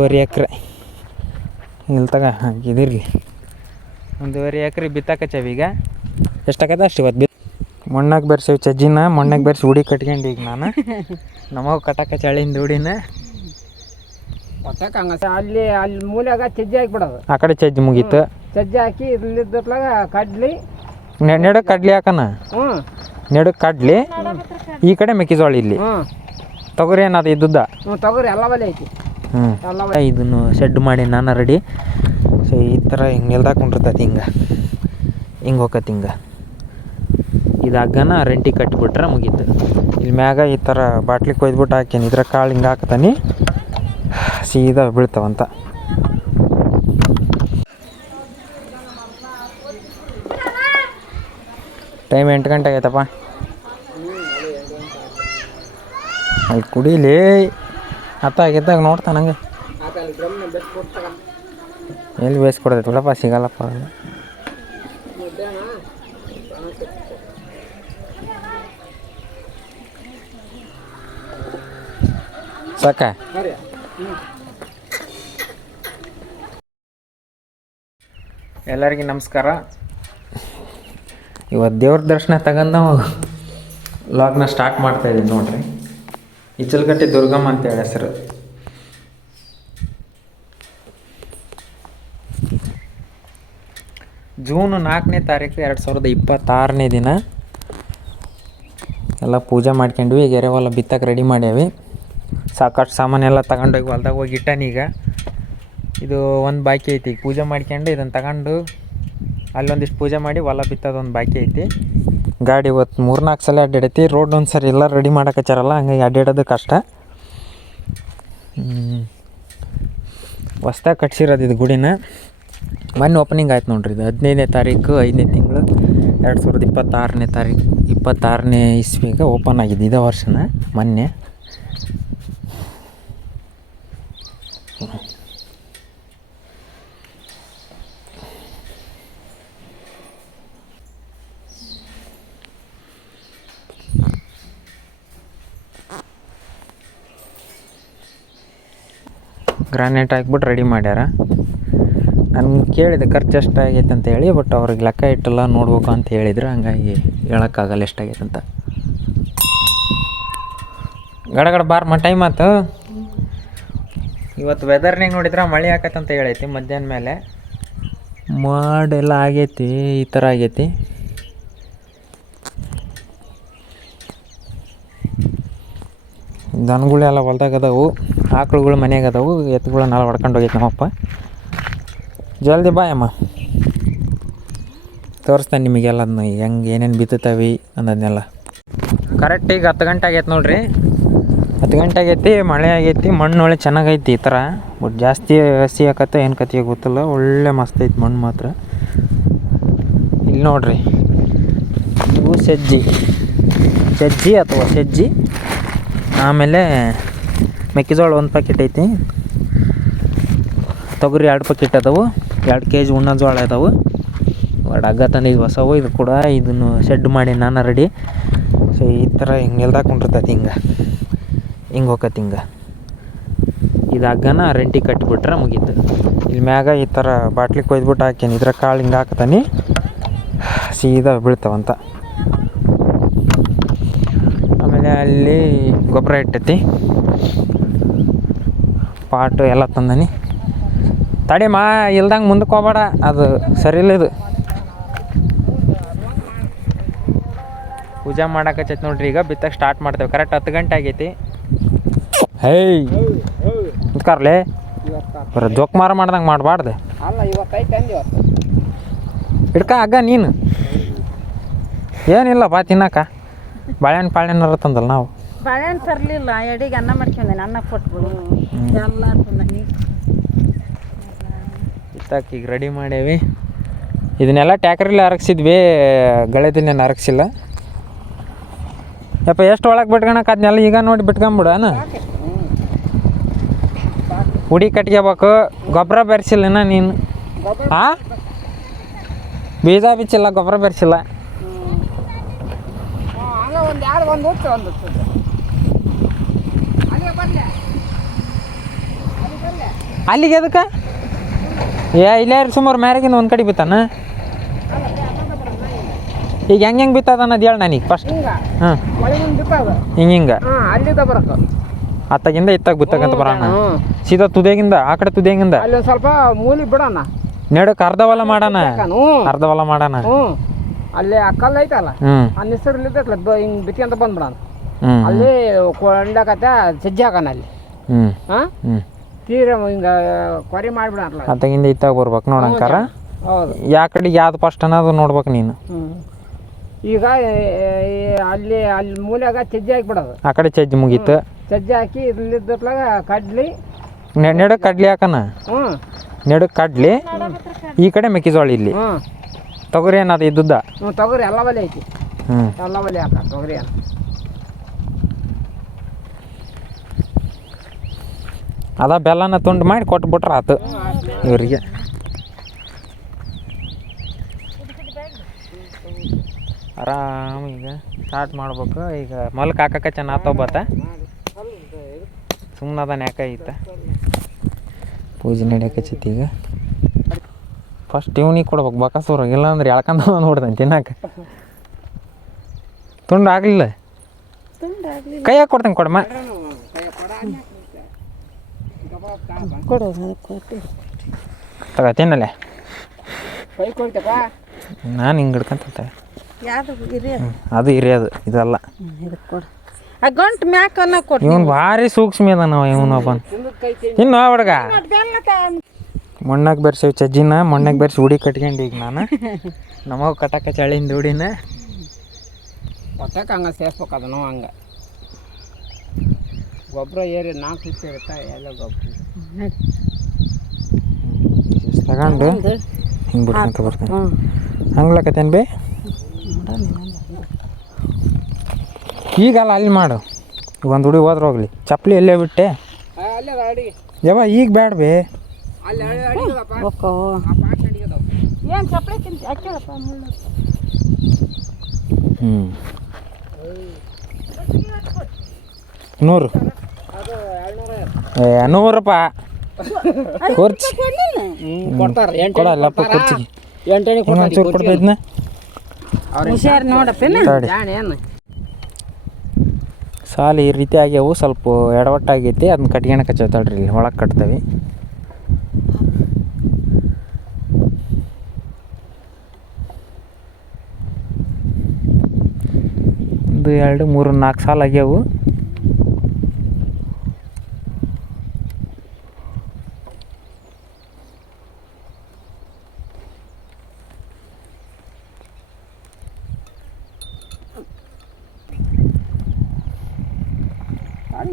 1.5 ಎಕರೆ ಇಲ್ಲಿ ತಗ ಹಾಕಿದಿರಲಿ 1.5 ಎಕರೆ ಬಿತ್ತಾಕಚ್ಚವ. ಈಗ ಎಷ್ಟಾಗತ್ತೆ ಅಷ್ಟು ಇವತ್ತು ಮಣ್ಣಾಗ ಬೆರ್ಸೇವಿ ಚಜ್ಜಿನ ಮಣ್ಣಾಗ ಬೆರ್ಸಿ ಹುಡಿ ಕಟ್ಕೊಂಡು ಈಗ ನಾನು ನಮಗೆ ಕಟಾಕ ಚಳಿಯಿಂದ ಹುಡಿನ ಅಲ್ಲಿ ಮೂಲೆಯಾಗ ಚಜ್ಜಿ ಹಾಕಿಬಿಡೋದು. ಆ ಕಡೆ ಚಜ್ಜಿ ಮುಗೀತು. ಚಜ್ಜಿ ಹಾಕಿ ಇಲ್ಲಿದ್ದಾಗ ಕಡ್ಲಿ ನೆಡಕ್ಕೆ ಕಡ್ಲಿ ಹಾಕನ. ನೆಡಕ್ಕೆ ಕಡ್ಲಿ ಈ ಕಡೆ ಮೆಕ್ಕೆಜೋಳ ಇಲ್ಲಿ ತೊಗರಿ ಏನದು ಇದ್ದುದ್ದ ತೊಗರಿ ಎಲ್ಲ ಬಲೆ ಐತಿ. ಇದನ್ನು ಶೆಡ್ ಮಾಡಿ ನಾನು ರೆಡಿ. ಸೊ ಈ ಥರ ಹಿಂಗೆ ನೆಲ್ದಾಗ ಕುಂಡಿರ್ತೈತಿ. ಹಿಂಗೆ ಹೋಗತ್ತೆ. ಇದು ಹಗ್ಗನ ರೆಂಟಿಗೆ ಕಟ್ಟಿಬಿಟ್ರೆ ಮುಗೀತು. ಇಲ್ಲಿ ಮ್ಯಾಗ ಈ ಥರ ಬಾಟ್ಲಿ ಕೊಯ್ದ್ಬಿಟ್ಟು ಹಾಕ್ಯಾನ. ಇದ್ರ ಕಾಳು ಹಿಂಗೆ ಹಾಕ್ತಾನೆ ಸೀದಾ ಬೀಳ್ತಾವಂತ. ಟೈಮ್ 8 ಗಂಟೆ ಆಗೈತಪ್ಪ. ಅಲ್ಲಿ ಕುಡೀಲಿ ಹತ್ತಾಗಿದ್ದಾಗ ನೋಡ್ತಾನೆ ಹಂಗೆ ಎಲ್ಲಿ ಬೇಯಿಸ್ಕೊಡ್ತೈತೆ ಬಿಡಪ್ಪ, ಸಿಗಲ್ಲಪ್ಪ. ಸಾಕ ಎಲ್ಲರಿಗೂ ನಮಸ್ಕಾರ. ಇವತ್ತು ದೇವ್ರ ದರ್ಶನ ತಗೊಂಡು ನಾವು ವ್ಲಾಗ್ನ ಸ್ಟಾರ್ಟ್ ಮಾಡ್ತಾಯಿದ್ದೀನಿ ನೋಡ್ರಿ. ಇಚಲಕಟ್ಟೆ ದುರ್ಗಮ್ಮ ಅಂತೇಳಿ ಹೆಸರು. ಜೂನ್ 4ನೇ ತಾರೀಕು 2026ನೇ ದಿನ ಎಲ್ಲ ಪೂಜೆ ಮಾಡ್ಕೊಂಡ್ವಿ. ಈಗ ಎರೆಹೊಲ ಬಿತ್ತಕ್ಕೆ ರೆಡಿ ಮಾಡ್ಯಾವಿ. ಸಾಕಷ್ಟು ಸಾಮಾನೆಲ್ಲ ತಗೊಂಡೋಗಿ ಹೊಲ್ದಾಗ ಹೋಗಿ ಇಟ್ಟಾನೀಗ. ಇದು ಒಂದು ಬಾಕಿ ಐತಿ. ಈಗ ಪೂಜೆ ಮಾಡ್ಕೊಂಡು ಇದನ್ನು ತಗೊಂಡು ಅಲ್ಲೊಂದಿಷ್ಟು ಪೂಜೆ ಮಾಡಿ ಹೊಲ ಬಿತ್ತೋದೊಂದು ಬಾಕಿ ಐತಿ. ಗಾಡಿ ಇವತ್ತು 3-4 ಸಲ ಅಡ್ಡಾಡೈತಿ. ರೋಡ್ ಒಂದು ಸರಿ ಎಲ್ಲ ರೆಡಿ ಮಾಡೋಕಚ್ಚಾರಲ್ಲ, ಹಂಗಾಗಿ ಅಡ್ಡಾಡೋದು ಕಷ್ಟ. ಹೊಸ್ದಾಗಿ ಕಟ್ಸಿರೋದು ಇದು ಗುಡಿನ. ಮೊನ್ನೆ ಓಪನಿಂಗ್ ಆಯ್ತು ನೋಡ್ರಿ. ಇದು 15ನೇ ತಾರೀಕು 5ನೇ ತಿಂಗಳು 2026ನೇ ಇಸ್ವಿಗೆ ಓಪನ್ ಆಗಿದೆ. ಇದೇ ವರ್ಷನ ಮೊನ್ನೆ. ಗ್ರಾನೈಟ್ ಹಾಕ್ಬಿಟ್ಟು ರೆಡಿ ಮಾಡ್ಯಾರ. ನಾನು ಕೇಳಿದೆ ಖರ್ಚು ಎಷ್ಟಾಗೈತೆ ಅಂತ ಹೇಳಿ, ಬಟ್ ಅವ್ರಿಗೆ ಲೆಕ್ಕ ಇಟ್ಟಲ್ಲ ನೋಡ್ಬೇಕು ಅಂತ ಹೇಳಿದ್ರು. ಹಂಗಾಗಿ ಹೇಳೋಕ್ಕಾಗಲ್ಲ ಎಷ್ಟಾಗೈತೆ ಅಂತ. ಗಡಗಡ ಬಾರಮ್ಮ, ಟೈಮ್ ಆಯ್ತು. ಇವತ್ತು ವೆದರ್ನಾಗ ನೋಡಿದ್ರೆ ಮಳೆ ಆಕತ್ತಂತ ಹೇಳೈತಿ ಮಧ್ಯಾಹ್ನ ಮೇಲೆ. ಮಾಡೆಲ್ಲ ಆಗೈತಿ, ಈ ಥರ ಆಗೈತಿ. ದನಗಳೆಲ್ಲ ಹೊಲ್ದಾಗ ಅದಾವು, ಆಕಳುಗಳು ಮನೆಯಾಗ ಅದಾವು, ಎತ್ತುಗಳನ್ನೆಲ್ಲ ಹೊಡ್ಕೊಂಡು ಹೋಗೈತೆ ನಮ್ಮಪ್ಪ. ಜಲ್ದಿ ಬಾಯಮ್ಮ, ತೋರಿಸ್ತಾನೆ ನಿಮಗೆಲ್ಲ ಅದನ್ನ ಹೆಂಗೆ ಏನೇನು ಬಿತ್ತುತ್ತವೆ ಅನ್ನೋದನ್ನೆಲ್ಲ. ಕರೆಕ್ಟಿಗೆ 10 ಗಂಟೆ ಆಗೈತೆ ನೋಡ್ರಿ. 10 ಗಂಟೆ ಆಗೈತಿ, ಮಳೆ ಆಗೈತಿ, ಮಣ್ಣು ಒಳ್ಳೆ ಚೆನ್ನಾಗೈತಿ. ಈ ಥರ ಬಟ್ ಜಾಸ್ತಿ ಹಸಿ ಆಕತ್ತೆ ಏನು ಕತ್ತಿಗೆ ಗೊತ್ತಿಲ್ಲ. ಒಳ್ಳೆ ಮಸ್ತ್ ಐತಿ ಮಣ್ಣು ಮಾತ್ರ. ಇಲ್ಲಿ ನೋಡ್ರಿ, ಇವು ಸಜ್ಜಿ ಅಥವಾ ಸಜ್ಜಿ. ಆಮೇಲೆ ಮೆಕ್ಕೆಜೋಳ 1 ಪ್ಯಾಕೆಟ್ ಐತಿ. ತೊಗರಿ 2 ಪ್ಯಾಕೆಟ್ ಅದಾವು. 2 kg ಉಣ್ಣ ಜೋಳ ಅದಾವು. ಹಗ್ಗ ತಂದು ಈಗ ಹೊಸವು. ಇದು ಕೂಡ ಇದನ್ನು ಶೆಡ್ ಮಾಡಿ ನಾನು ರೆಡಿ. ಸೊ ಈ ಥರ ಹಿಂಗೆ ನೆಲ್ದಾಗ ಕುಂಡಿರ್ತೈತಿ. ಹಿಂಗೆ ಹೋಗತ್ತೆ. ಇದು ಹಗ್ಗನ ರೆಂಟಿಗೆ ಕಟ್ಟಿಬಿಟ್ರೆ ಮುಗೀತು. ಇಲ್ಲಿ ಮ್ಯಾಗ ಈ ಥರ ಬಾಟ್ಲಿ ಕೊಯ್ದ್ಬಿಟ್ಟು ಹಾಕ್ಯಾನ. ಇದ್ರ ಕಾಳು ಹಿಂಗೆ ಹಾಕ್ತಾನೆ ಸೀದಾ ಬೀಳ್ತಾವಂತ. ಆಮೇಲೆ ಅಲ್ಲಿ ಗೊಬ್ಬರ ಇಟ್ಟೈತಿ, ಪಾಟು ಎಲ್ಲ ತಂದಾನಿ. ತಡಿಮಾ, ಇಲ್ದಂಗೆ ಮುಂದಕ್ಕೆ ಹೋಗ್ಬೇಡ, ಅದು ಸರಿ ಇಲ್ಲ. ಇದು ಪೂಜೆ ಮಾಡಕತ್ತೈತಿ ನೋಡ್ರಿ. ಈಗ ಬಿತ್ತಕ್ಕೆ ಸ್ಟಾರ್ಟ್ ಮಾಡ್ತೇವೆ. ಕರೆಕ್ಟ್ 10 ಗಂಟೆ ಆಗೈತಿ. ಹೇಯ್ ಕರ್ಲೆ ಬರ ಜೋಕ್ ಮಾಡ್ದಂಗೆ ಮಾಡಬಾರ್ದು. ಹಿಡ್ಕ ಹಗ್ಗ ನೀನು. ಏನಿಲ್ಲ ಬಾ ತಿನ್ನಕ. ಬಾಳೆಹಣ್ಣು ತಂದಲ್ಲ ನಾವು. ಬಾಳೆಹಣ್ಣು ತರಲಿಲ್ಲ, ಎಡಿಗೆ ಅನ್ನ ಮಾಡ್ಕೊಂಡೇನೆ. ಅನ್ನ ಕೊಟ್ಬಿಡು ಎಲ್ಲ ತಿನ್ನ. ಇತ್ತಾಕ ಈಗ ರೆಡಿ ಮಾಡೇವಿ. ಇದನ್ನೆಲ್ಲ ಟ್ಯಾಕ್ರಲ್ಲಿ ಹರಗಿಸಿದ್ವಿ, ಗಳೆದನ್ನೇನು ಹರಗಿಸಿಲ್ಲ. ಯಪ್ಪ ಎಷ್ಟು ಒಳಗೆ ಬಿಟ್ಕೊಳಕ್ಕೆ ಅದನ್ನೆಲ್ಲ ಈಗ ನೋಡಿ ಬಿಟ್ಕೊಂಬಿಡೋಣ. ಹುಡಿ ಕಟ್ಕೋಬೇಕು. ಗೊಬ್ಬರ ಬೆರೆಸಿಲ್ಲ ನೀನು. ಹಾಂ, ಬೀಜ ಬಿಚ್ಚಿಲ್ಲ, ಗೊಬ್ಬರ ಬೆರೆಸಿಲ್ಲ. ಅಲ್ಲಿಗೆ ಅದಕ್ಕೆ ಇಲ್ಲೇ ಸುಮಾರು ಮ್ಯಾರೇಗಿಂದ ಒಂದು ಕಡೆ ಬಿತ್ತಾನ ಈಗ ಹೆಂಗೆ ಬಿತ್ತದ ಅನ್ನೋದು ಹೇಳಿ ನನಗೆ ಫಸ್ಟ್. ಹಾಂ ಹಿಂಗೆ ಅಲ್ಲಿಂದ ಬರಕ ಅತ್ತಾಗಿಂದ ಇತ್ತಾಗ ಬಿತ್ತಕ್ಕಂತ ಬರೋಣ ಸೀದಾ ತುದಿಯಾಗಿಂದ ಆ ಕಡೆ ತುದಿಯಾಗಿಂದ ಅಲ್ಲಿ ಒಂದು ಸ್ವಲ್ಪ ಮೂಲಿ ಬಿಡೋಣ, ನಡಕ್ಕೆ ಅರ್ಧ ಹೊಲ ಮಾಡೋಣ, ಅರ್ಧ ಹೊಲ ಮಾಡೋಣ. ಅಲ್ಲಿ ಆ ಕಲ್ಲು ಐತಲ್ಲ ಹ್ಞೂ ಆ ನಿಸರ್ಲಿದ್ದೈತಲ್ಲ ಹಿಂಗೆ ಬಿತ್ಕೊಂತ ಬಂದ್ಬಿಡೋಣ. ಹ್ಞೂ ಅಲ್ಲಿ ಕೊಂಡಕತ್ತ ಸಜ್ಜೆ ಹಾಕೋಣ ಅಲ್ಲಿ. ಹ್ಞೂ ಹಾಂ ಹ್ಞೂ ತೀರ ಹಿಂಗೆ ಕೊರಿ ಮಾಡಿಬಿಡೋಣ. ಅತ್ತಾಗಿಂದ ಇತ್ತಾಗ ಬರ್ಬೇಕು ನೋಡಂಕಾರ. ಹೌದು. ಯಾ ಕಡೆಗೆ ಯಾವ್ದು ಫಸ್ಟ್ ಅನ್ನೋದು ನೋಡ್ಬೇಕು ನೀನು. ಈಗ ಅಲ್ಲಿ ಮೂಲ್ಯಾಗ ಸಜ್ಜೆ ಹಾಕಿಬಿಡೋದು. ಆ ಕಡೆ ಚಜ್ಜಿ ಮುಗೀತು. ಸಜ್ಜೆ ಹಾಕಿ ಇರ್ಲಿದ್ದತ್ಲಾಗ ಕಡ್ಲಿ ನೆಡಕ್ಕೆ ಕಡ್ಲಿ ಹಾಕನ. ನೆಡಕ್ಕೆ ಕಡ್ಲಿ ಈ ಕಡೆ ಮೆಕ್ಕೆಜೋಳ ಇಲ್ಲಿ. ತೊಗರಿ ಏನದು ಇದ್ದುದ್ದ. ತೊಗರಿ ಎಲ್ಲ ಒಲೆ ಐತಿ. ಹ್ಞೂ ಎಲ್ಲ ಒಲೆ ಹಾಕ ತೊಗರಿ ಅದ ಬೆಲ್ಲನ ತುಂಡು ಮಾಡಿ ಕೊಟ್ಬಿಟ್ರೆ ಆತು ಇವರಿಗೆ. ಆರಾಮ ಈಗ ಸ್ಟಾರ್ಟ್ ಮಾಡ್ಬೇಕು. ಈಗ ಮಲ್ಕ್ ಹಾಕಕ್ಕೆ ಚೆನ್ನಾಗ್ತಾವ ಬತ್ತ ಸುಮ್ಮನೆ ಅದನ್ನ ಯಾಕೆ ಐತ ಪೂಜೆ ನಡೆಯಕಚ್ಚೈತಿ. ಈಗ ಫಸ್ಟ್ ಇವ್ನಿಗೆ ಕೊಡ್ಬೇಕು ಬಕಾಸೂರ, ಇಲ್ಲಾಂದ್ರೆ ಎಳ್ಕಂದ ನೋಡ್ದಂತೆ ತಿನ್ನಕ್ಕೆ. ತುಂಡು ಆಗಲಿಲ್ಲ ಕೈಯಾಗ ಕೊಡ್ತೇನೆ ಕೊಡಮ್ಮ. ತಗ ತಿನ್ನಲೆ ನಾನು ಹಿಂಗೆ ಹಿಡ್ಕೊಂತ. ಅದು ಹಿರಿಯದು ಇದಲ್ಲ. ಗಂಟು ಮ್ಯಾಕ ಇವನು ಭಾರಿ ಸೂಕ್ಷ್ಮ ಅದಾನವ ಇವನು ಒಬ್ಬ. ಇನ್ನು ಹುಡುಗ ಮಣ್ಣಾಗ ಬೆರ್ಸೇವಿ ಚಜ್ಜಿನ ಮಣ್ಣಾಗ ಬೆರ್ಸಿ ಹುಡಿ ಕಟ್ಕೊಂಡು ಈಗ ನಾನು ನಮಗ ಕಟಕ ಚಳಿಯಿಂದ ಹುಡಿನ ಹೊಟ್ಟಕ್ಕೆ ಹಂಗೆ ಸೇರ್ಸ್ಬೇಕು ಅದನ್ನು ಹಂಗೆ ಗೊಬ್ಬರ ಏರಿ 4 ಇತ್ತು ಇರುತ್ತೆ ಎಲ್ಲ ಗೊಬ್ಬರ ತಗೊಂಡು ಹಿಂಗೆ ಬಿಡ್ಕೊಂತ ಬರ್ತೀನಿ. ಹಂಗ್ಲಕತ್ತೇನು ಬೇ ಈಗಲ್ಲ ಅಲ್ಲಿ ಮಾಡು. ಒಂದು ಹುಡಿ ಹೋದ್ರೆ ಹೋಗ್ಲಿ. ಚಪ್ಪಲಿ ಎಲ್ಲೇ ಬಿಟ್ಟೆ ಯಾವ ಈಗ ಬೇಡ ಬೇ. ಹ್ಞೂ 100 100 ರೂಪಾಯಿ ಖರ್ಚು ಕೊಡ್ತಾರೆ. ಕೊಡಲ್ಲಪ್ಪ ಖರ್ಚಿಗೆ 8 ಒಂಚೂರು ಕೊಡ್ಬೇಕನ್ನ ಹುಷಾರು ನೋಡಪ್ಪ. ಸಾಲು ಈ ರೀತಿ ಆಗ್ಯಾವು. ಸ್ವಲ್ಪ ಎಡವಟ್ಟಾಗೈತಿ, ಅದನ್ನ ಕಟ್ಗೆಣಕ್ಕೆ ಹಚ್ಚೋತಾಳ್ರಿ ಇಲ್ಲಿ ಒಳಗೆ ಕಟ್ತೇವೆ. ಒಂದು 2 3 4 ಸಾಲು ಆಗ್ಯಾವು.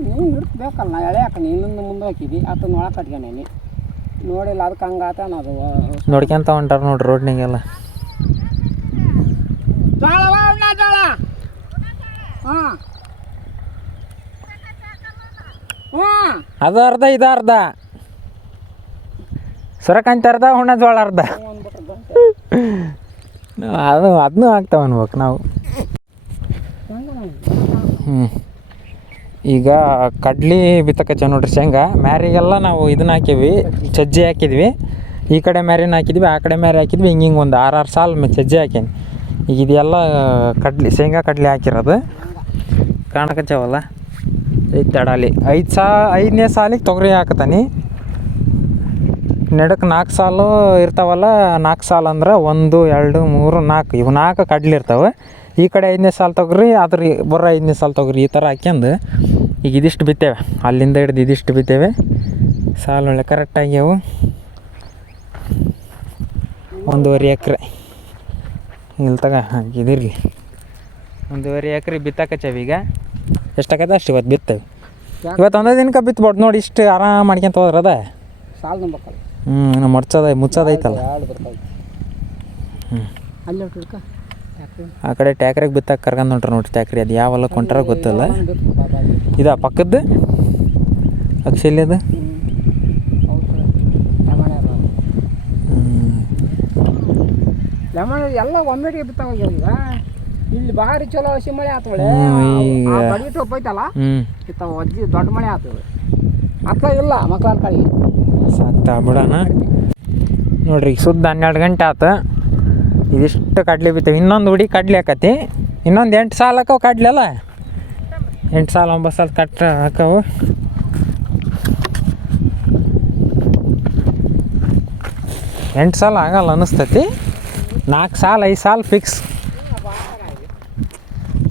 ನೀನು ಹಿಡ್ಬೇಕಲ್ಲ ನಾ ಎಳೆ ಹಾಕಿ ಇನ್ನೊಂದು ಮುಂದೆ ಹಾಕಿದ್ವಿ ಅದನ್ನ ಒಳಗೆ ಕಟ್ಕೊಂಡೇನಿ ನೋಡಿಲ್ಲ ಅದಕ್ಕೆ ಹಂಗೆ ಆತ ಅದು ನೋಡ್ಕೊಂತ ಹೊಂಟಾರ ನೋಡ್ರಿ ರೋಡ್ನಾಗೆಲ್ಲ. ಹಾಂ ಅದು ಅರ್ಧ ಇದು ಅರ್ಧ ಸೂರ್ಯಕಾಂತಿ ಅರ್ಧ ಹುಣ್ಣ ಜೋಳ ಅರ್ಧ ಅದನ್ನೂ ಹಾಕ್ತಾವ ಅನ್ಬೇಕು ನಾವು. ಹ್ಞೂ ಈಗ ಕಡ್ಲಿ ಬಿತ್ತಕಚ್ಚ ನೋಡ್ರಿ ಶೇಂಗಾ. ಮ್ಯಾರಿಗೆಲ್ಲ ನಾವು ಇದನ್ನ ಹಾಕೀವಿ, ಸಜ್ಜೆ ಹಾಕಿದ್ವಿ. ಈ ಕಡೆ ಮ್ಯಾರಿನ ಹಾಕಿದ್ವಿ, ಆ ಕಡೆ ಮ್ಯಾರಿ ಹಾಕಿದ್ವಿ. ಹಿಂಗೆ ಒಂದು 6 ಸಾಲು ಸಜ್ಜೆ ಹಾಕೀನಿ. ಈಗ ಇದೆಲ್ಲ ಕಡ್ಲಿ ಶೇಂಗಾ ಕಡ್ಲಿ ಹಾಕಿರೋದು ಕಾಣಕಚ್ಚಾವಲ್ಲ. ಐದು ತಡಾಲಿ 5ನೇ ಸಾಲಿಗೆ ತೊಗರಿ ಹಾಕತಾನೆ. ನೆಡಕ್ಕೆ 4 ಸಾಲು ಇರ್ತಾವಲ್ಲ. 4 ಸಾಲು ಅಂದ್ರೆ 1 2 3 4 ಇವು 4 ಕಡ್ಲಿ ಇರ್ತಾವೆ. ಈ ಕಡೆ 5ನೇ ಸಾಲು ತೊಗರಿ, ಅದ್ರ ಬರೋ 5ನೇ ಸಾಲು ತೊಗರಿ. ಈ ಥರ ಹಾಕ್ಯಂದು ಈಗ ಇದಿಷ್ಟು ಬಿತ್ತೇವೆ. ಅಲ್ಲಿಂದ ಹಿಡ್ದು ಇದಿಷ್ಟು ಬಿತ್ತೇವೆ. ಸಾಲು ಒಳ್ಳೆ ಕರೆಕ್ಟಾಗ್ಯಾವು. 1.5 ಎಕರೆ ಇಲ್ಲಿ ತಗ ಹಾಕಿದಿರಲಿ. 1.5 ಎಕರೆ ಬಿತ್ತಕಚ್ಚೇವೆ. ಈಗ ಎಷ್ಟಾಗತ್ತೆ ಅಷ್ಟು ಇವತ್ತು ಬಿತ್ತೇವೆ. ಇವತ್ತು ಒಂದೇ ದಿನಕ್ಕೆ ಬಿತ್ಬೋದು ನೋಡಿ. ಇಷ್ಟು ಆರಾಮ ಮಾಡ್ಕೊಂತ ಹೋದ್ರೆ ಅದ ಸಾಲು ನಂಬಕ್ಕಲ್ಲ. ನಮ್ಮ ಮುಚ್ಚೋದೈತಲ್ಲ. ಹ್ಞೂ ಅಲ್ಲಿ ಆ ಕಡೆ ಟ್ಯಾಕ್ರಿಗೆ ಬಿತ್ತಾಕ ಕರ್ಕೊಂಡು ಹೊಂಟ್ರೆ ನೋಡ್ರಿ. ಟ್ಯಾಕ್ರಿ ಅದು ಯಾವೆಲ್ಲ ಕೊಂಟಾರ ಗೊತ್ತಿಲ್ಲ. ಇದಾ ಪಕ್ಕದ್ದು ಅಕ್ಷಲಿ ಅದು. ಲೆಮನ್ ಎಲ್ಲ ಒಮ್ಮೆಗೆ ಬಿತ್ತಾವ. ಈಗ ಇಲ್ಲಿ ಭಾರಿ ಚಲೋ ಹಸಿ ಮಳೆ ಆತವಳೆ. ಈಗ ಹೋಗ್ತೈತಲ್ಲ ಇತ್ತ ಅಜ್ಜಿ ದೊಡ್ಡ ಮಳೆ ಆತದೆ. ಅಕ್ಕ ಇಲ್ಲ ಮಕ್ಕಳ ಕಡೆ ಆಯ್ತಾ ಬಿಡೋಣ. ನೋಡ್ರಿ ಈಗ ಸುದ್ದ 12 ಗಂಟೆ ಆತು. ಇದಿಷ್ಟು ಕಡ್ಲೆ ಬಿತ್ತವೆ. ಇನ್ನೊಂದು ಹುಡಿ ಕಡ್ಲೆ ಹಾಕತಿ. ಇನ್ನೊಂದು 8 ಸಾಲ ಹಾಕವು ಕಡ್ಲೆ ಅಲ್ಲ. 8 ಸಾಲ 9 ಸಾಲ ಕಟ್ಟ ಹಾಕವು. ಎಂಟು ಸಾಲ ಆಗಲ್ಲ ಅನ್ನಿಸ್ತೈತಿ. 4 ಸಾಲ 5 ಸಾಲ ಫಿಕ್ಸ್.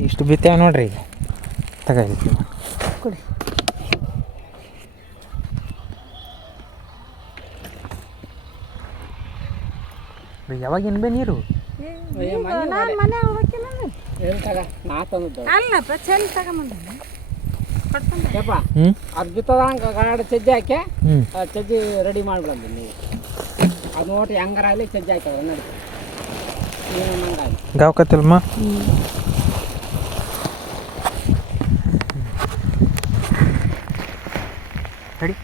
ಇಷ್ಟು ಬಿತ್ತೇವೆ ನೋಡ್ರಿ ಈಗ. ತಗೊಳ್ಳಿ ಕುಡಿ. ಯಾವಾಗಿನ ಬೇ ನೀರು ನಾನು ಮನೆ ಹೋಗ್ಬೇಕಿಲ್ಲ ಏನು ತಗ ನಾ ತಂದದ್ದು ಅಲ್ಲಪ್ಪ ಚೆಲ್ಲಿ ತಗೊಂಬಂದ ಕೊಡ್ತಂದೆ. ಯಪ್ಪ ಹ್ಞೂ ಅದು ಬಿತ್ತದಂಗೆ ಗಾಡಿ ಸಜ್ಜೆ ಹಾಕಿ ಹ್ಞೂ ಸಜ್ಜಿ ರೆಡಿ ಮಾಡ್ಬಿಡಂದು ನೀವು. ಅದು ನೋಡ್ರಿ ಹೆಂಗಾರಾಗಲಿ ಸಜ್ಜೆ ಹಾಕಿದ್ರೆ ನಡೀತದೆ. ನೀನು ಹಂಗಾಗಿ ಗಾವ್ಕತ್ತಿಲ್ಮ. ರೆಡಿ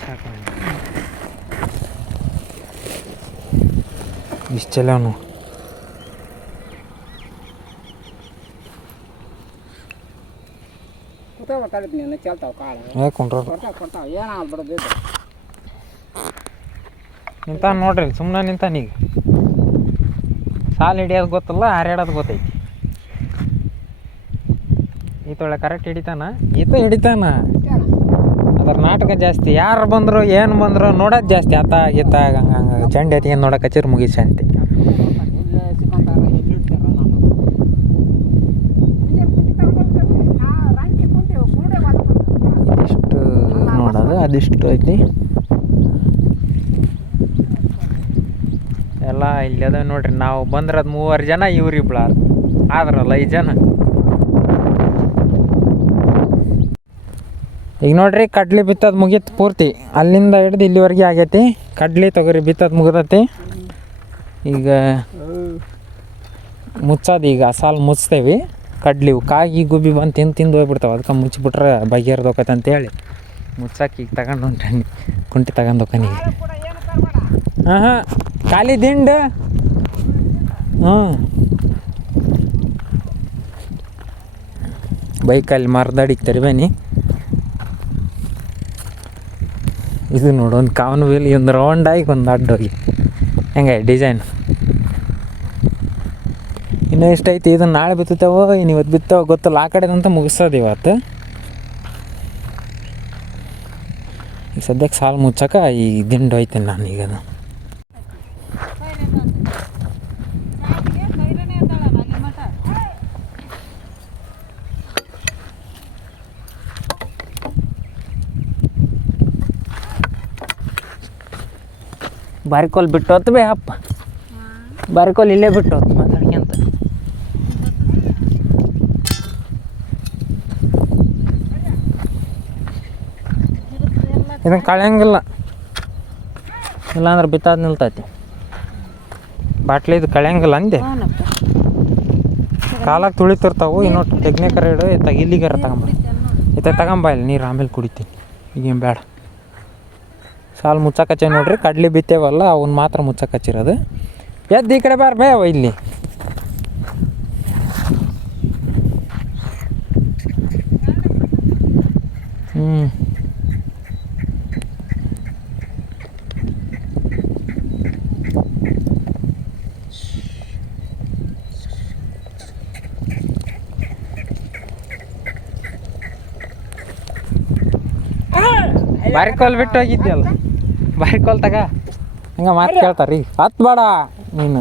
ಸಾಕು ಇಷ್ಟು ಚಲೋನು. ಕೂತಾವ ಕಲಿತು ನೀನು ಕೇಳ್ತಾವೆ ಕಾಳು ಯಾಕೊಂಡ್ರ ಕೊಡ್ತಾವೆ ಏನು ಆಗ್ಬಿಡೋದು ಇದು. ನಿಂತ ನೋಡ್ರಿ ಸುಮ್ಮನೆ ನಿಂತಾನೀಗ. ಸಾಲು ಹಿಡಿಯೋದು ಗೊತ್ತಲ್ಲ, ಹಾರ್ಯಾಡೋದು ಗೊತ್ತೈತಿ. ಈತೊಳೆ ಕರೆಕ್ಟ್ ಹಿಡಿತಾನ. ಈತ ಹಿಡಿತಾನ. ಅದ್ರ ನಾಟಕ ಜಾಸ್ತಿ. ಯಾರು ಬಂದರು ಏನು ಬಂದರು ನೋಡೋದು ಜಾಸ್ತಿ. ಆತ ಗೀತ ಹಂಗೆ ಚಂಡಿ ಎತ್ಕೊಂಡು ನೋಡೋಕೆ ಹಚ್ಚಿರ್ ಮುಗಿಸಿ ಅಂತೆ. ಇದಿಷ್ಟು ನೋಡೋದು ಅದಿಷ್ಟು ಐತಿ ಎಲ್ಲ ಇಲ್ಲಿ ಅದ ನೋಡ್ರಿ. ನಾವು ಬಂದ್ರದು 3 ಜನ, ಇವ್ರಿಬ್ಳು ಆದ್ರಲ್ಲ 5 ಜನ. ಈಗ ನೋಡ್ರಿ ಕಡ್ಲಿ ಬಿತ್ತೋದು ಮುಗೀತು ಪೂರ್ತಿ. ಅಲ್ಲಿಂದ ಹಿಡ್ದು ಇಲ್ಲಿವರೆಗೆ ಆಗೈತಿ. ಕಡ್ಲಿ ತೊಗರಿ ಬಿತ್ತೋದು ಮುಗ್ದೈತಿ. ಈಗ ಮುಚ್ಚೋದು. ಈಗ ಸಾಲು ಮುಚ್ತೇವೆ. ಕಡ್ಲಿವು ಕಾಗಿ ಗುಬ್ಬಿ ಬಂದು ತಿಂದು ಹೋಗ್ಬಿಡ್ತಾವೆ. ಅದಕ್ಕೆ ಮುಚ್ಚಿಬಿಟ್ರೆ ಬಗೆಹರ್ದೋಕತ್ತೆ ಅಂತೇಳಿ ಮುಚ್ಚಾಕಿ ಈಗ ತಗೊಂಡು ಹೊಂಟನಿ. ಕುಂಟಿ ತಗೊಂಡು ಹೋಗ್ಕನಿಗೆ. ಹಾಂ ಹಾಂ ಖಾಲಿ ದಿಂಡು. ಹ್ಞೂ ಬೈಕಲ್ಲಿ ಮರದಡಿಗೆ ತರಬೇನಿ. ಇದು ನೋಡು ಒಂದು ಕಾವನ ವೀಲ್, ಒಂದು ರೌಂಡಾಗಿ ಒಂದು ಅಡ್ಡೋಗಿ ಹೆಂಗೆ ಡಿಸೈನ್. ಇನ್ನೂ ಎಷ್ಟೈತಿ. ಇದನ್ನು ನಾಳೆ ಬಿತ್ತೇವೋ ಇನ್ನು ಇವತ್ತು ಬಿತ್ತೋ ಗೊತ್ತಲ್ಲ. ಆ ಕಡೆದಂತ ಮುಗಿಸೋದು ಇವತ್ತು. ಈಗ ಸದ್ಯಕ್ಕೆ ಸಾಲು ಮುಚ್ಚಕ್ಕೆ ಈ ದಿಂಡು ಹೋಯ್ತೀನಿ ನಾನು ಈಗ. ಅದು ಬಾರಿಕೋಲ್ ಬಿಟ್ಟು ಹೊತ್ತು ಬೇ ಅಪ್ಪ. ಬಾರಿಕೋಲ್ ಇಲ್ಲೇ ಬಿಟ್ಟು ಹೊತ್ತು ಮಾತಾಡ್ಕೊಂತ. ಇದನ್ನು ಕಳೆಯಂಗಿಲ್ಲ. ಇಲ್ಲಾಂದ್ರೆ ಬಿತ್ತಾದ ನಿಲ್ತೈತಿ. ಬಾಟ್ಲಿ ಇದು ಕಳೆಯಂಗಿಲ್ಲ ಅಂದೆ. ಕಾಲಾಗಿ ತುಳಿತಿರ್ತಾವು. ಇನ್ನೊಟ್ಟು ತೆಗ್ನೇಕರ ಇಡು. ಇಲ್ಲಿಗಾರ ತಗೊಂಬ. ತಗೊಂಬ ಇಲ್ಲಿ ನೀರು ಆಮೇಲೆ ಕುಡಿತೀನಿ. ಈಗೇನು ಬೇಡ. ಸಾಲು ಮುಚ್ಚಕಚ್ಚೆ ನೋಡ್ರಿ. ಕಡ್ಲಿ ಬಿತ್ತೇವಲ್ಲ ಅವನ್ನ ಮಾತ್ರ ಮುಚ್ಚಕಚ್ಚಿರೋದು. ಎದ್ದು ಈ ಕಡೆ ಬಾರ ಬೇ ಅವ ಇಲ್ಲಿ. ಬಾರಿಕೋಲ್ ಬಿಟ್ಟು ಹೋಗಿದ್ಯಲ್ಲ. ಬಾರಿಕೋಲ್ ತಗ. ಹಂಗೆ ಮಾತು ಕೇಳ್ತಾರ್ರಿ. ಹತ್ತು ಬೇಡ ನೀನು.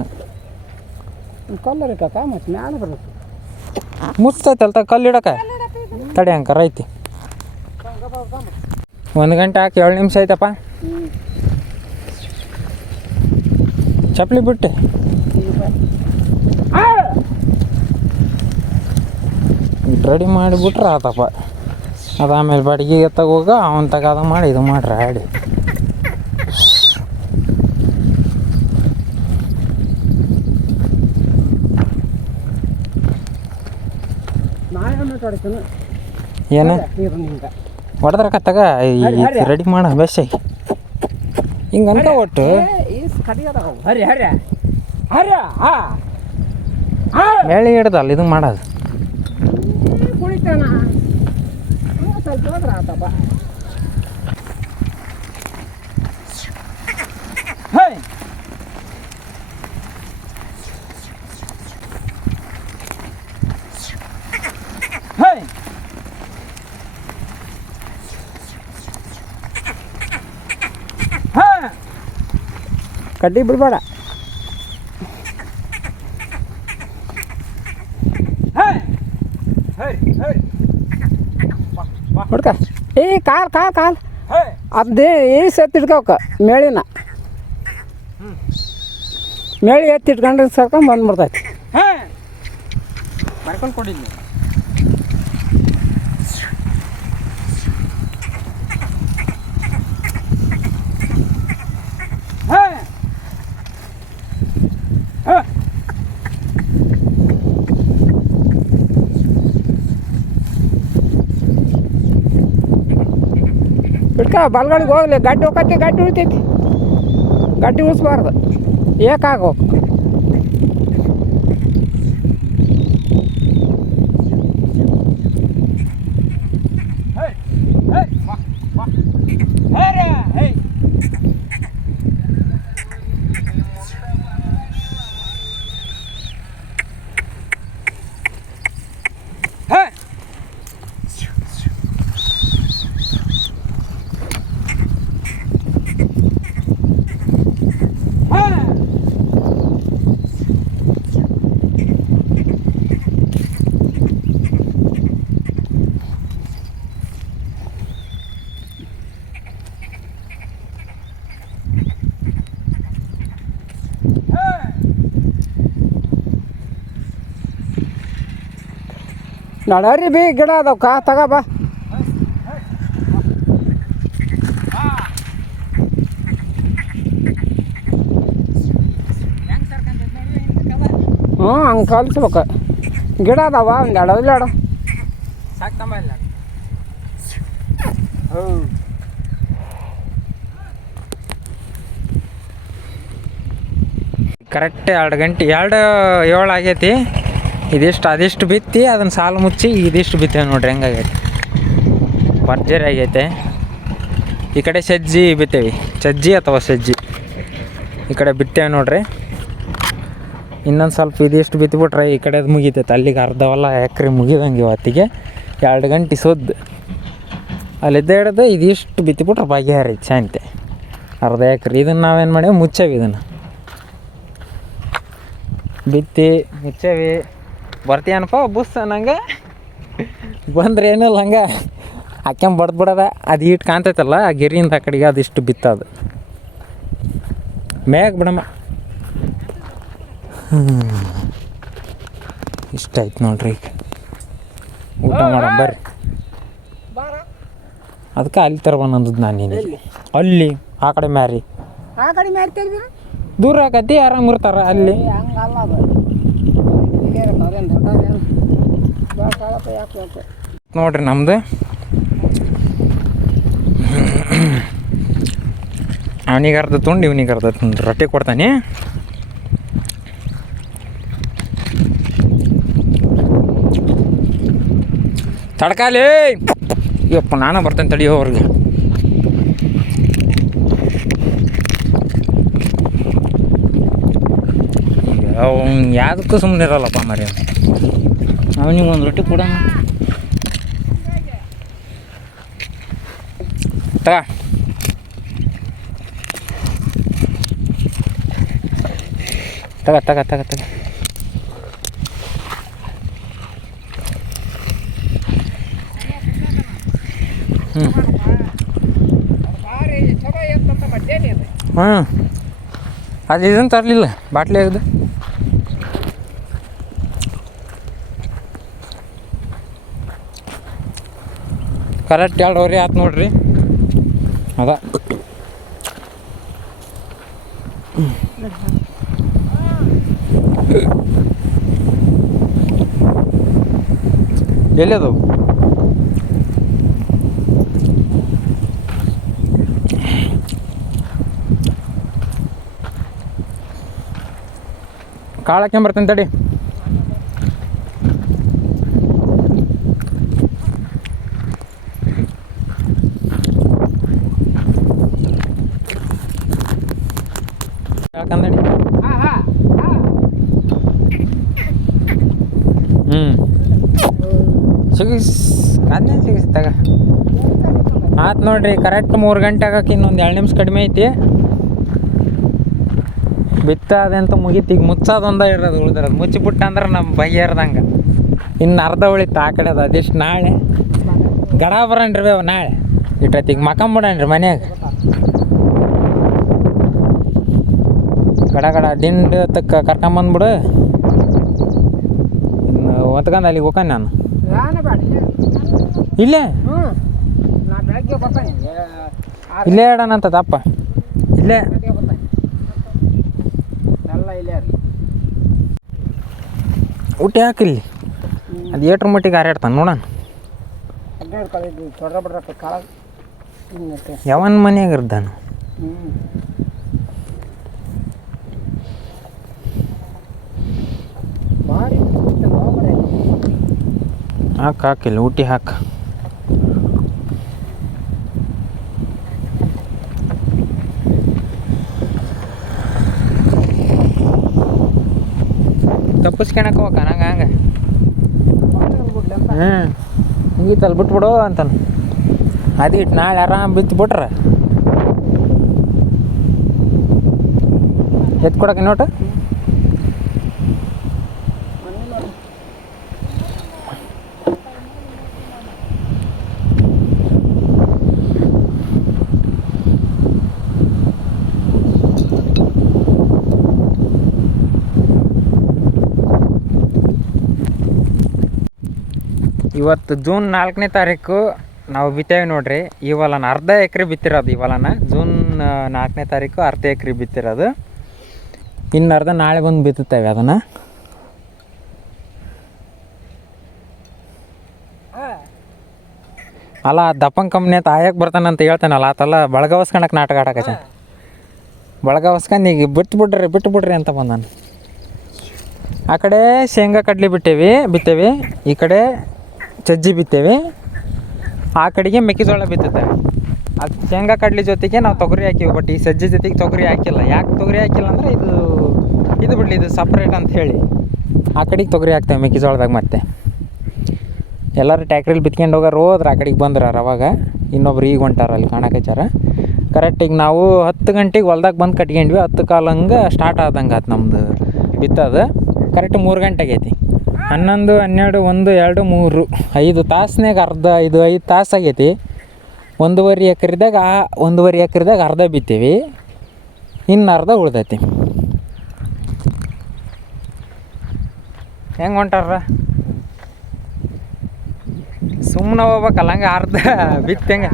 ಕಲ್ಲರಿ ಕಾಕ ಮತ್ತು ಮ್ಯಾಲೆ ಬರುತ್ತೆ. ಮುಚ್ತೈತಲ್ಲ ಕಲ್ಲು ಇಡಕ್ಕೆ. ತಡಿ ಅಂಕರ್ ಐತಿ. 1 ಗಂಟೆ ಹಾಕಿ 7 ನಿಮಿಷ ಆಯ್ತಪ್ಪ. ಚಪ್ಪಲಿ ಬಿಟ್ಟೆ. ರೆಡಿ ಮಾಡಿಬಿಟ್ರೆ ಆತಪ್ಪ. ಅದು ಆಮೇಲೆ ಬಡಿಗೆ ತಗೋಗ ಅವನು ತಗೋದ ಮಾಡಿ ಇದು ಮಾಡ್ರಿ ಆಡಿ. ಏನು ಹೊಡೆದ್ರ ತಗ ರೆಡಿ ಮಾಡ ಬೇಸಾಗಿ ಹಿಂಗೆ ಅನ್ಕ ಒಟ್ಟು ಮೇಳೆ ಹಿಡ್ದಲ್ಲ ಇದು ಮಾಡೋದು. ಹೋದ್ರೆ ಆತಪ್ಪ. ಹೇ ಹೇ ಹಾ ಕಡ್ಡಿ ಬಿಡಬೇಡ. ಹೇ ಹೇ ಹೇ ಹುಡ್ಕ ಏ ಕಾಲ್ ಹೇ ಅದೇ ಈ ಸತ್ತು ಇಟ್ಕೋಕ ಮೇಳಿನ ಮೇಳಿ ಎತ್ತಿ ಇಟ್ಕೊಂಡ್ರೆ ಸರ್ಕೊಂಡು ಬಂದ್ಬಿಡ್ತೈತಿ. ಹೇ ಬರ್ಕೊಂಡು ಕೊಡಿಲ್ಲ. ಹೇ ಹೇ ಬಿಡ್ಕ ಬಲ್ಗಳಿಗೆ ಹೋಗ್ಲಿ, ಗಡ್ಡಿ ಹೋಗತ್ತೆ, ಗಡ್ಡಿ ಉಳಿತೈತಿ, ಗಡ್ಡಿ ಉಳಿಸ್ಬಾರ್ದು, ಏಕಾಗೋಕು. ಹೇ ಹೇ ವಾ ವಾ ಹೇ ರೇ ಹೇ ಹೇ ನಡರಿ ಬಿ ಗಿಡ ಅದಾವ ತಗೋಬಾ. ಹ್ಞೂ ಹಂಗೆ ಕಲಿಸ್ಬೇಕು. ಗಿಡ ಅದಾವ ಒಂದು ಎರಡು ಸಾಕ್ತಂಬ ಇಲ್ಲ. ಕರೆಕ್ಟ್ 2 ಗಂಟೆ 2:07 ಆಗೈತಿ. ಇದಿಷ್ಟು ಅದಿಷ್ಟು ಬಿತ್ತಿ ಅದನ್ನು ಸಾಲು ಮುಚ್ಚಿ ಇದಿಷ್ಟು ಬಿತ್ತೇವೆ ನೋಡ್ರಿ, ಹೆಂಗಾಗೈತಿ ಭರ್ಜರಿ ಆಗೈತೆ. ಈ ಕಡೆ ಸಜ್ಜಿ ಬಿತ್ತೇವಿ, ಸಜ್ಜಿ ಅಥವಾ ಸಜ್ಜಿ ಈ ಕಡೆ ಬಿತ್ತೇವೆ ನೋಡ್ರಿ. ಇನ್ನೊಂದು ಸ್ವಲ್ಪ ಇದಿಷ್ಟು ಬಿತ್ಬಿಟ್ರೆ ಈ ಕಡೆ ಅದು ಮುಗಿತೈತೆ. ಅಲ್ಲಿಗೆ ಅರ್ಧವಲ್ಲ ಎಕರೆ ಮುಗಿದಂಗೆ ಇವತ್ತಿಗೆ 2 ಗಂಟೆ ಸುದ್ದು ಅಲ್ಲಿದ್ದ ಹಿಡ್ದು ಇದಿಷ್ಟು ಬಿತ್ತಿಬಿಟ್ರೆ ಬಗೆಹರೈತೆ ಶಾಂತಿ. ಅರ್ಧ ಎಕರೆ ಇದನ್ನು ನಾವೇನು ಮಾಡೇವಿ, ಮುಚ್ಚೇವಿ. ಇದನ್ನು ಬಿತ್ತಿ ಮುಚ್ಚೇವಿ. ಬರ್ತೀಯನಪ್ಪ ಬುಸ್ ನಂಗೆ ಬಂದ್ರೆ ಏನಿಲ್ಲ, ಹಂಗೆ ಹಾಕ್ಯಂಬ ಬಡ್ದ್ಬಿಡೋದ. ಅದು ಇಟ್ಟು ಕಾಣ್ತೈತಲ್ಲ ಆ ಗಿರಿಯಿಂದ ಆ ಕಡೆಗೆ ಅದಿಷ್ಟು ಬಿತ್ತದು ಮೇಗ ಬಿಡಮ್ಮ. ಇಷ್ಟ ಆಯ್ತು ನೋಡ್ರಿ. ಈಗ ಊಟ ಮಾಡೋಣ ಬರ್ರಿ. ಅದಕ್ಕೆ ಅಲ್ಲಿ ತರ್ಬಂದದ್ದು ನಾನು ನಿನಗೆ. ಅಲ್ಲಿ ಆ ಕಡೆ ಮ್ಯಾರಿ ಆ ಕಡೆ ಮ್ಯಾರಿ ದೂರ ಆಕತಿ, ಆರಾಮ್ ಇರ್ತಾರ ಅಲ್ಲಿ. ಹಂಗಲ್ಲ ಅದು ನೋಡ್ರಿ ನಮ್ದು ಅವನಿಗೆ ಅರ್ಧ ತುಂಡು ಇವನಿಗೆ ಅರ್ಧ ತುಂಡು ರೊಟ್ಟಿ ಕೊಡ್ತಾನೆ. ತಡ್ಕಾಲಿ ಯಪ್ಪ, ನಾನು ಬರ್ತೇನೆ ತಡಿಯೋ ಅವ್ರಿಗೆ. ಅವ್ನು ಯಾವುದಕ್ಕೂ ಸುಮ್ಮನೆ ಇರಲ್ಲಪ್ಪ ಮರಿ. ಅವನಿಗೆ ಒಂದು ರೊಟ್ಟಿ ಕೊಡೋಣ ತಗ. ತಗ ತಗ ತಗ ತಗ. ಅದು ಇದನ್ನು ತರಲಿಲ್ಲ, ಬಾಟ್ಲಿ ಆಗಿದೆ. ಕರೆಕ್ಟ್ 2:15 ಆಯ್ತು ನೋಡ್ರಿ. ಅದ ಎಲ್ಲಿ ಅದು ಕಾಳು ಹಾಕ್ಯಂಬರ್ತೇನೆ ತಡಿ. ಕನ್ನಡಿ. ಹಾಂ ಹಾಂ ಹಾಂ ಅದನ್ನೇ ಸಿಗಿಸ್ತಾಗ ಆತು ನೋಡ್ರಿ. ಕರೆಕ್ಟ್ 3 ಗಂಟೆ ಆಗಕ್ಕೆ ಇನ್ನೊಂದು 2 ನಿಮಿಷ ಕಡಿಮೆ ಐತಿ. ಬಿತ್ತದಂತೂ ಮುಗೀತು. ಈಗ ಮುಚ್ಚೋದೊಂದ ಇರೋದು ಉಳಿದಿರೋದು. ಮುಚ್ಚಿಬಿಟ್ಟ ಅಂದ್ರೆ ನಮ್ಮ ಬಗೆಹರ್ದಂಗೆ. ಇನ್ನು ಅರ್ಧ ಉಳಿತು ಆ ಕಡೆ. ಅದು ಅದೆಷ್ಟು ನಾಳೆ ಗಡ ಬರೋಣ್ರಿ ಬೇವ ನಾಳೆ ಇಟ್ಟೈತಿಗೆ ಮಕ್ಕಂಬಿಡಣ್ರಿ ಮನ್ಯಾಗ. ಗಡ ಗಡ ದಿಂಡು ತಕ್ಕ ಕರ್ಕೊಂಬಂದ್ಬಿಡು. ಹೊತ್ಕೊಂಡು ಅಲ್ಲಿಗೆ ಹೋಗ್ತಾನೆ ನಾನು. ರಾನ ಬೇಡ ಇಲ್ಲೇ ಹ್ಞೂ ನಾ ಬೆಳಗ್ಗೆ ಬರ್ತಾನೆ. ಇಲ್ಲೇ ಇಡೋಣಂತ ದಪ್ಪ. ಇಲ್ಲೇ ಬರ್ತಾನೆ ಎಲ್ಲ ಇಲ್ಲೇ ಇರಲಿ. ಊಟ ಹಾಕಿಲ್ಲಿ ಅದು ಏಟ್ರ ಮಟ್ಟಿಗೆ ಹಾರಾಡ್ತಾನೆ ನೋಡೋಣ. ಅಡ್ಡಾಡ್ ಕಳೆದು ತೊಡ್ರ ಬಿಡ್ರ ಕಾಳ ಯಾವನ್ ಮನ್ಯಾಗ ಇರ್ದಾನು. ಭಾರಿ ಹಾಕಿಲ್ಲ ಊಟಿ ಹಾಕು. ತಪ್ಪಿಸ್ಕೊಳಕ್ಕೆ ಹೋಗ ನಂಗೆ ಹಂಗೆ ಮುಗೀತಲ್ಲಿ ಬಿಟ್ಬಿಡು ಅಂತಾನೆ. ಅದಿಟ್ಟು ನಾಳೆ ಆರಾಮ್ ಬಿತ್ಬಿಟ್ರೆ ಎತ್ತು ಕೊಡಕ್ಕೆ ನೋಟ. ಇವತ್ತು ಜೂನ್ 4ನೇ ತಾರೀಕು ನಾವು ಬಿತ್ತೇವೆ ನೋಡ್ರಿ. ಈ ಹೊಲನ ಅರ್ಧ ಎಕರೆ ಬಿತ್ತಿರೋದು. ಈ ಹೊಲನ ಜೂನ್ 4ನೇ ತಾರೀಕು ಅರ್ಧ ಎಕರೆ ಬಿತ್ತಿರೋದು. ಇನ್ನು ಅರ್ಧ ನಾಳೆ ಬಂದು ಬಿತ್ತುತ್ತೇವೆ ಅದನ್ನು. ಅಲ್ಲ ದಪ್ಪಂಗ್ ಕಂಪ್ನಿ ಅಂತ ಆಯಕ್ಕೆ ಬರ್ತಾನಂತ ಹೇಳ್ತಾನಲ್ಲ ಆತಲ್ಲ ಬಳಗವಸ್ಕಣಕ್ಕೆ ನಾಟಕ ಆಡಕಚ್ಚ. ಬಳಗವಸ್ಕೊಂಡು ಈಗ ಬಿಟ್ಬಿಡ್ರಿ ಅಂತ ಬಂದಾನು. ಆ ಕಡೆ ಶೇಂಗಾ ಕಡ್ಲಿ ಬಿತ್ತೇವೆ. ಈ ಕಡೆ ಸಜ್ಜಿ ಬಿತ್ತೇವೆ. ಆ ಕಡೆಗೆ ಮೆಕ್ಕೆಜೋಳ ಬಿತ್ತುತ್ತೇವೆ. ಅದು ಶೇಂಗಾ ಕಡ್ಲಿ ಜೊತೆಗೆ ನಾವು ತೊಗರಿ ಹಾಕಿವಿ. ಬಟ್ ಈ ಸಜ್ಜಿ ಜೊತೆಗೆ ತೊಗರಿ ಹಾಕಿಲ್ಲ. ಯಾಕೆ ತೊಗರಿ ಹಾಕಿಲ್ಲ ಅಂದರೆ ಇದು ಬಿಡಲಿ, ಇದು ಸಪ್ರೇಟ್ ಅಂತ ಹೇಳಿ ಆ ಕಡೆಗೆ ತೊಗರಿ ಹಾಕ್ತೇವೆ ಮೆಕ್ಕೆಜೋಳದಾಗ. ಮತ್ತೆ ಎಲ್ಲರೂ ಟ್ಯಾಕ್ಟ್ರಿಲಿ ಬಿತ್ಕೊಂಡು ಹೋದ್ರೆ ಆ ಕಡೆಗೆ ಬಂದ್ರೆ ಅವಾಗ ಇನ್ನೊಬ್ರು ಈಗ ಹೊಂಟಾರ ಅಲ್ಲಿ ಕಾಣಕಚ್ಚಾರ. ಕರೆಕ್ಟಿಗೆ ನಾವು 10 ಗಂಟೆಗೆ ಹೊಲ್ದಾಗ ಬಂದು ಕಟ್ಕೊಂಡ್ವಿ. 10 ಕಾಲ ಹಂಗೆ ಸ್ಟಾರ್ಟ್ ಆದಂಗೆ ಆಯ್ತು ನಮ್ಮದು ಬಿತ್ತೋದು. ಕರೆಕ್ಟ್ 3 ಗಂಟೆಗೆ ಐತಿ. 11, 12, 1, 2, 3 5 ತಾಸ್ನಾಗ ಅರ್ಧ 5 ತಾಸು ಆಗೈತಿ. 1.5 ಎಕರೆದಾಗ ಅರ್ಧ ಬಿತ್ತೀವಿ. ಇನ್ನು ಅರ್ಧ ಉಳ್ದೈತಿ. ಹೆಂಗೆ ಹೊಂಟಾರ ಸುಮ್ಮನೆ ಹೋಗ್ಬೇಕಲ್ಲ ಹಂಗೆ ಅರ್ಧ ಬಿತ್ತಂಗೆ.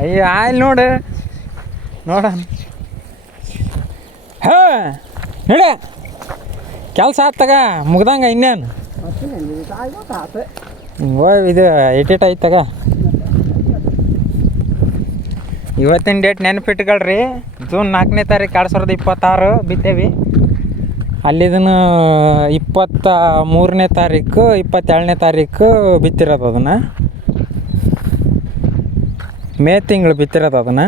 ಅಯ್ಯ ಆಯ್ಲು ನೋಡ ಹಾಂ ನಡೆ ಕೆಲಸ ಆತಾಗ ಮುಗ್ದಂಗೆ ಇನ್ನೇನು ಇದು ಏಟೇಟ್ ಆಯ್ತಾಗ. ಇವತ್ತಿನ ಡೇಟ್ ನೆನಪಿಟ್ಕೊಳ್ರಿ. ಜೂನ್ 4ನೇ ತಾರೀಕು 2026 ಬಿತ್ತೇವಿ. ಅಲ್ಲಿದನ್ನು 23ನೇ ತಾರೀಕು 22ನೇ ತಾರೀಕು ಬಿತ್ತಿರೋದು. ಅದನ್ನು ಮೇ ತಿಂಗಳು ಬಿತ್ತಿರೋದು. ಅದನ್ನು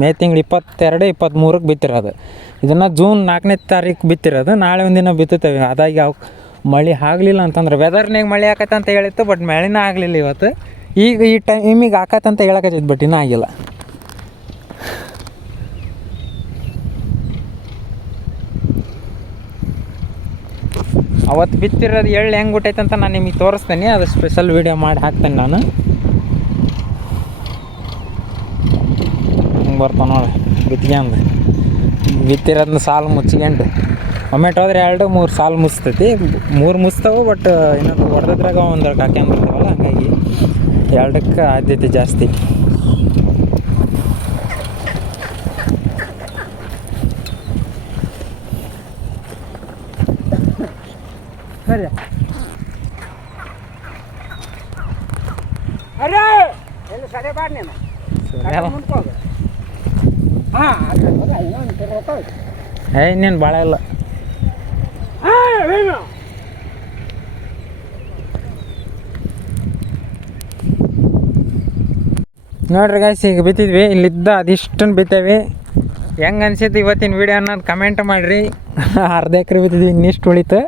ಮೇ ತಿಂಗಳು 22, 23ಕ್ಕೆ ಬಿತ್ತಿರೋದು. ಇದನ್ನು ಜೂನ್ 4ನೇ ತಾರೀಕು ಬಿತ್ತಿರೋದು. ನಾಳೆ ಒಂದಿನ ಬಿತ್ತುತ್ತೇವೆ. ಅದಾಗಿ ಮಳೆ ಆಗಲಿಲ್ಲ ಅಂತಂದ್ರೆ ವೆದರ್ನಾಗ ಮಳೆ ಆಕತ್ತೆ ಅಂತ ಹೇಳಿತ್ತು. ಬಟ್ ಮಳೆನೇ ಆಗಲಿಲ್ಲ ಇವತ್ತು. ಈಗ ಈ ಟೈಮಿಗೆ ಆಕತ್ತಂತ ಹೇಳಕತ್ತಿದ್ದು ಬಟ್ ಇನ್ನೂ ಆಗಿಲ್ಲ. ಅವತ್ತು ಬಿತ್ತಿರೋದು ಎಳ್ಳು ಹೆಂಗೆ ಬಿಟ್ಟೈತೆ ಅಂತ ನಾನು ನಿಮಗೆ ತೋರಿಸ್ತೇನೆ. ಅದು ಸ್ಪೆಷಲ್ ವೀಡಿಯೋ ಮಾಡಿ ಹಾಕ್ತೇನೆ ನಾನು. ಹಿಂಗೆ ಬರ್ತಾವೆ ನೋಡಿ ಬಿತ್ಕೊಂಡು ಬಿತ್ತಿರೋದನ್ನ ಸಾಲು ಮುಚ್ಕೊಂಡು ಒಮ್ಮೆಟ್ಟು ಹೋದ್ರೆ 2-3 ಸಾಲು ಮುಚ್ತೈತಿ. 3 ಮುಚ್ತಾವೆ. ಬಟ್ ಇನ್ನೊಂದು ಹೊಡೆದ್ರಾಗ ಒಂದು ಹಾಕ್ಯಂಬಿರ್ತಾವಲ್ಲ, ಹಂಗಾಗಿ 2ಕ್ಕೆ ಆದ್ಯತೆ ಜಾಸ್ತಿ. ಸರಿ ಅರೆ ಎಲ್ಲ ಸರಿ ಬಾಡ್ ನೀನು ಮುಂದ್ಕೋಗ. ಹಾಂ ಇನ್ನೇನು ಭಾಳ ಇಲ್ಲ. ನೋಡ್ರಿ ಗಾಯ್ಸ್, ಈಗ ಬಿತ್ತಿದ್ವಿ. ಇಲ್ಲಿದ್ದ ಅದಿಷ್ಟನ್ನು ಬಿತ್ತೇವಿ. ಹೆಂಗೆ ಅನ್ಸಿತ್ತು ಇವತ್ತಿನ ವಿಡಿಯೋ ಅನ್ನೋದು ಕಮೆಂಟ್ ಮಾಡಿರಿ. ಅರ್ಧ ಎಕರೆ ಬಿತ್ತಿದ್ವಿ, ಇನ್ನಿಷ್ಟು ಉಳಿತು.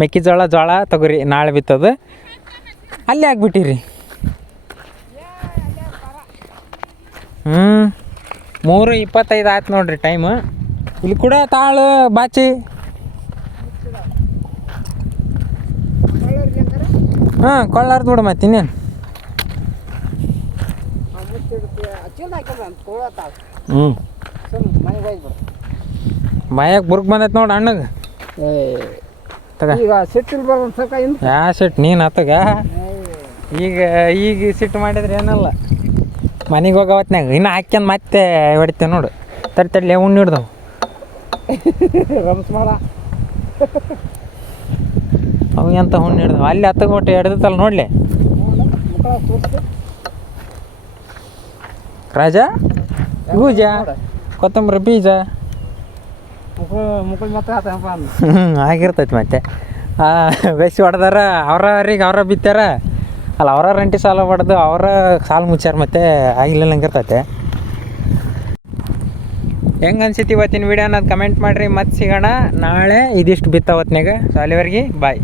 ಮೆಕ್ಕೆಜೋಳ, ಜೋಳ, ತೊಗರಿ ನಾಳೆ ಬಿತ್ತದು. ಅಲ್ಲೇ ಹಾಕ್ಬಿಟ್ಟಿರಿ. 3:25 ಆಯ್ತು ನೋಡ್ರಿ ಟೈಮು. ಇಲ್ಲಿ ಕೂಡ ತಾಳು ಬಾಚಿ ಹಾಂ ಕೊಳ್ಳಾರ್ದು ಬಿಡು ಮತ್ತೆ ಇನ್ನೇನು. ಬಾಯಾಗ ಬುರ್ಕ್ ಬಂದೈತೆ ನೋಡಿ ಅಣ್ಣಗೆ. ತಗ ಈಗ ಸಿಟ್ಟಿಲ್ ಬರೋದು ಸಾಕ ಯಾ ಸಿಟ್ಟು ನೀನು ಆತಗ. ಈಗ ಸಿಟ್ಟು ಮಾಡಿದ್ರೆ ಏನಲ್ಲ, ಮನೆಗೆ ಹೋಗೋ ಹೊತ್ನಾಗ ಇನ್ನು ಹಾಕ್ಯಂದು ಮತ್ತೆ ಹೊಡಿತೇವೆ ನೋಡು. ತಡ್ಲೆ ಉಣ್ಣು ಹಿಡ್ದವು ರಮ್ಸ್ ಮಾಡ ಅವು ಎಂತ ಹುಣ್ಣು ಹಿಡ್ದವು. ಅಲ್ಲಿ ಹತ್ತಗೆ ಒಟ್ಟು ಹಿಡ್ದತ್ತಲ್ಲ ನೋಡ್ಲಿ. ರಾಜ ಗೂಜ ಕೊತ್ತಂಬರಿ ಬೀಜ ಮುಕ್ಕಳು ಮತ್ತೆ ಆತಪ್ಪ ಅಂದ. ಆಗಿರ್ತೈತಿ ಮತ್ತೆ. ಬೇಸಿ ಹೊಡೆದಾರ ಅವ್ರಿಗೆ ಅವ್ರ ಬಿತ್ತಾರ ಅಲ್ಲ, ಅವರ ರಂಟಿ ಸಾಲ ಹೊಡೆದು ಅವರ ಸಾಲು ಮುಚ್ಚಾರ ಮತ್ತೆ ಆಗಿಲ್ಲ ಹಂಗಿರ್ತೈತೆ. ಹೆಂಗೆ ಅನ್ಸಿತ್ತು ಇವತ್ತಿನ ವಿಡಿಯೋ ಅನ್ನೋದು ಕಮೆಂಟ್ ಮಾಡಿರಿ. ಮತ್ತೆ ಸಿಗೋಣ ನಾಳೆ ಇದಿಷ್ಟು ಬಿತ್ತ ಹೊತ್ನಾಗ. ಸೊ ಅಲ್ಲಿವರೆಗೆ ಬಾಯ್.